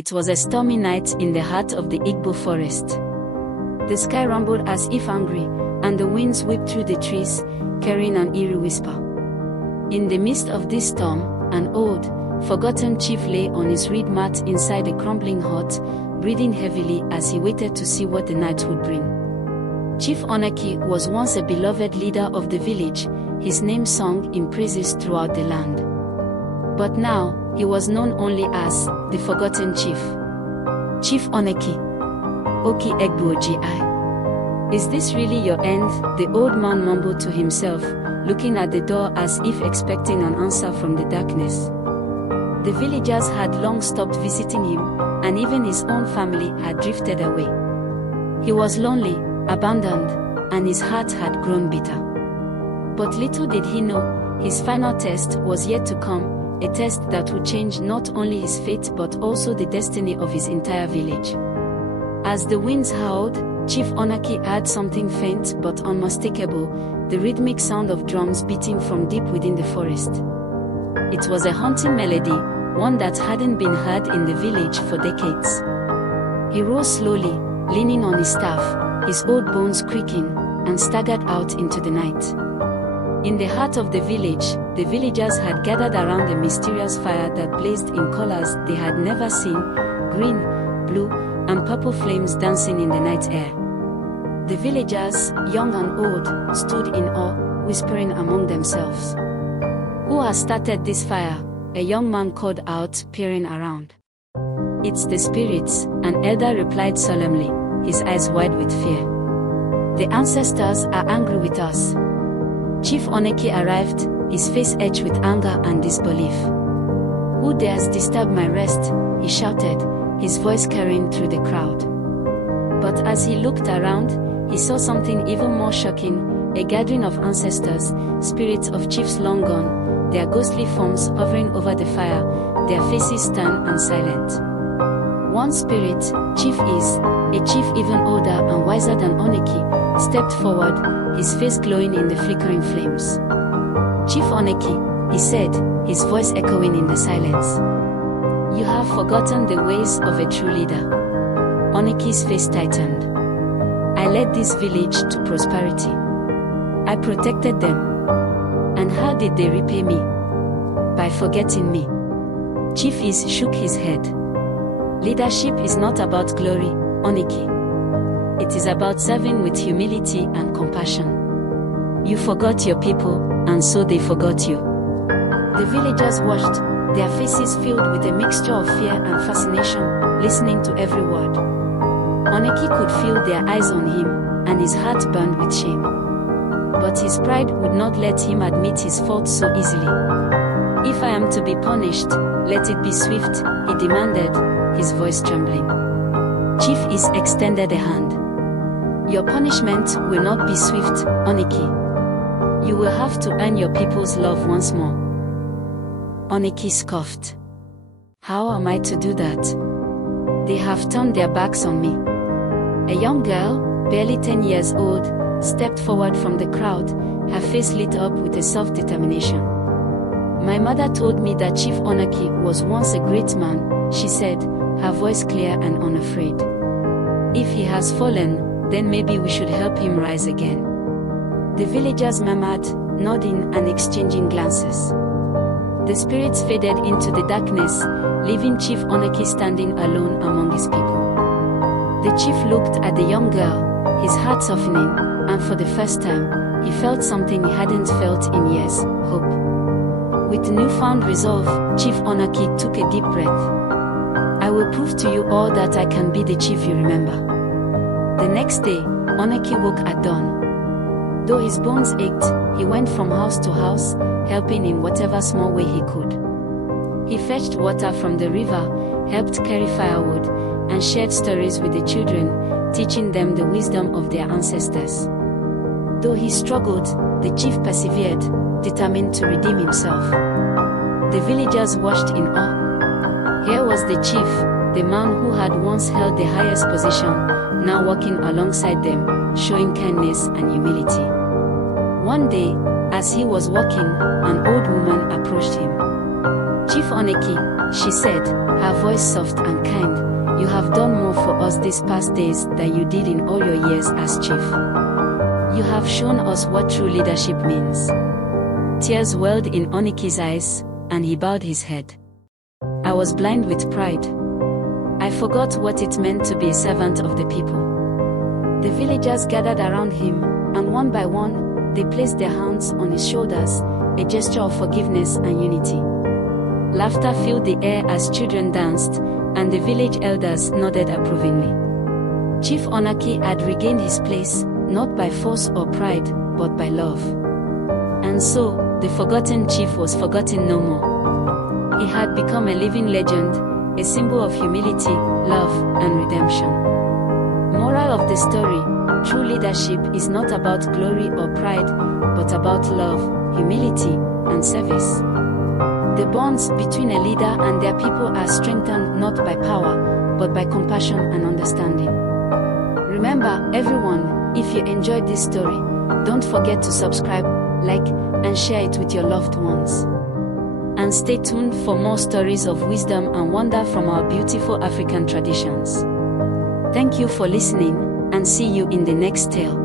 It was a stormy night in the heart of the Igbo forest. The sky rumbled as if angry, and the winds whipped through the trees, carrying an eerie whisper. In the midst of this storm, an old, forgotten chief lay on his reed mat inside a crumbling hut, breathing heavily as he waited to see what the night would bring. Chief Onochie was once a beloved leader of the village, his name sung in praises throughout the land. But now, he was known only as the Forgotten Chief. Chief Onochie. Oki Egbo Gi. Is this really your end? The old man mumbled to himself, looking at the door as if expecting an answer from the darkness. The villagers had long stopped visiting him, and even his own family had drifted away. He was lonely, abandoned, and his heart had grown bitter. But little did he know, his final test was yet to come, a test that would change not only his fate but also the destiny of his entire village. As the winds howled, Chief Onochie heard something faint but unmistakable, the rhythmic sound of drums beating from deep within the forest. It was a haunting melody, one that hadn't been heard in the village for decades. He rose slowly, leaning on his staff, his old bones creaking, and staggered out into the night. In the heart of the village, the villagers had gathered around a mysterious fire that blazed in colors they had never seen, green, blue, and purple flames dancing in the night air. The villagers, young and old, stood in awe, whispering among themselves. "Who has started this fire?" a young man called out, peering around. "It's the spirits," an elder replied solemnly, his eyes wide with fear. "The ancestors are angry with us." Chief Onochie arrived, his face etched with anger and disbelief. "Who dares disturb my rest?" he shouted, his voice carrying through the crowd. But as he looked around, he saw something even more shocking, a gathering of ancestors, spirits of chiefs long gone, their ghostly forms hovering over the fire, their faces stern and silent. One spirit, Chief Is, a chief even older and wiser than Onochie, stepped forward, his face glowing in the flickering flames. "Chief Onochie," he said, his voice echoing in the silence. "You have forgotten the ways of a true leader." Onochie's face tightened. "I led this village to prosperity. I protected them. And how did they repay me? By forgetting me." Chief Is shook his head. "Leadership is not about glory, Onochie. It is about serving with humility and compassion. You forgot your people, and so they forgot you." The villagers watched, their faces filled with a mixture of fear and fascination, listening to every word. Onochie could feel their eyes on him, and his heart burned with shame. But his pride would not let him admit his fault so easily. "If I am to be punished, let it be swift," he demanded, his voice trembling. Chief Is extended a hand. "Your punishment will not be swift, Onochie. You will have to earn your people's love once more." Onochie scoffed. "How am I to do that? They have turned their backs on me." A young girl, barely 10 years old, stepped forward from the crowd, her face lit up with a soft determination. "My mother told me that Chief Onochie was once a great man," she said, her voice clear and unafraid. "If he has fallen, then maybe we should help him rise again." The villagers murmured, nodding and exchanging glances. The spirits faded into the darkness, leaving Chief Onochie standing alone among his people. The chief looked at the young girl, his heart softening, and for the first time, he felt something he hadn't felt in years: hope. With newfound resolve, Chief Onochie took a deep breath. "I will prove to you all that I can be the chief you remember." The next day, Onochie woke at dawn. Though his bones ached, he went from house to house, helping in whatever small way he could. He fetched water from the river, helped carry firewood, and shared stories with the children, teaching them the wisdom of their ancestors. Though he struggled, the chief persevered, determined to redeem himself. The villagers watched in awe. Here was the chief, the man who had once held the highest position, now walking alongside them, showing kindness and humility. One day, as he was walking, an old woman approached him. "Chief Onochie," she said, her voice soft and kind, You have done more for us these past days than you did in all your years as chief. You have shown us what true leadership means. Tears welled in Onochie's eyes, and he bowed his head. I was blind with pride. I forgot what it meant to be a servant of the people. The villagers gathered around him, and one by one, they placed their hands on his shoulders, a gesture of forgiveness and unity. Laughter filled the air as children danced, and the village elders nodded approvingly. Chief Onochie had regained his place, not by force or pride, but by love. And so, the forgotten chief was forgotten no more. He had become a living legend, a symbol of humility, love, and redemption. Moral of the story: true leadership is not about glory or pride, but about love, humility, and service. The bonds between a leader and their people are strengthened not by power, but by compassion and understanding. Remember, everyone, if you enjoyed this story, don't forget to subscribe, like, and share it with your loved ones. And stay tuned for more stories of wisdom and wonder from our beautiful African traditions. Thank you for listening, and see you in the next tale.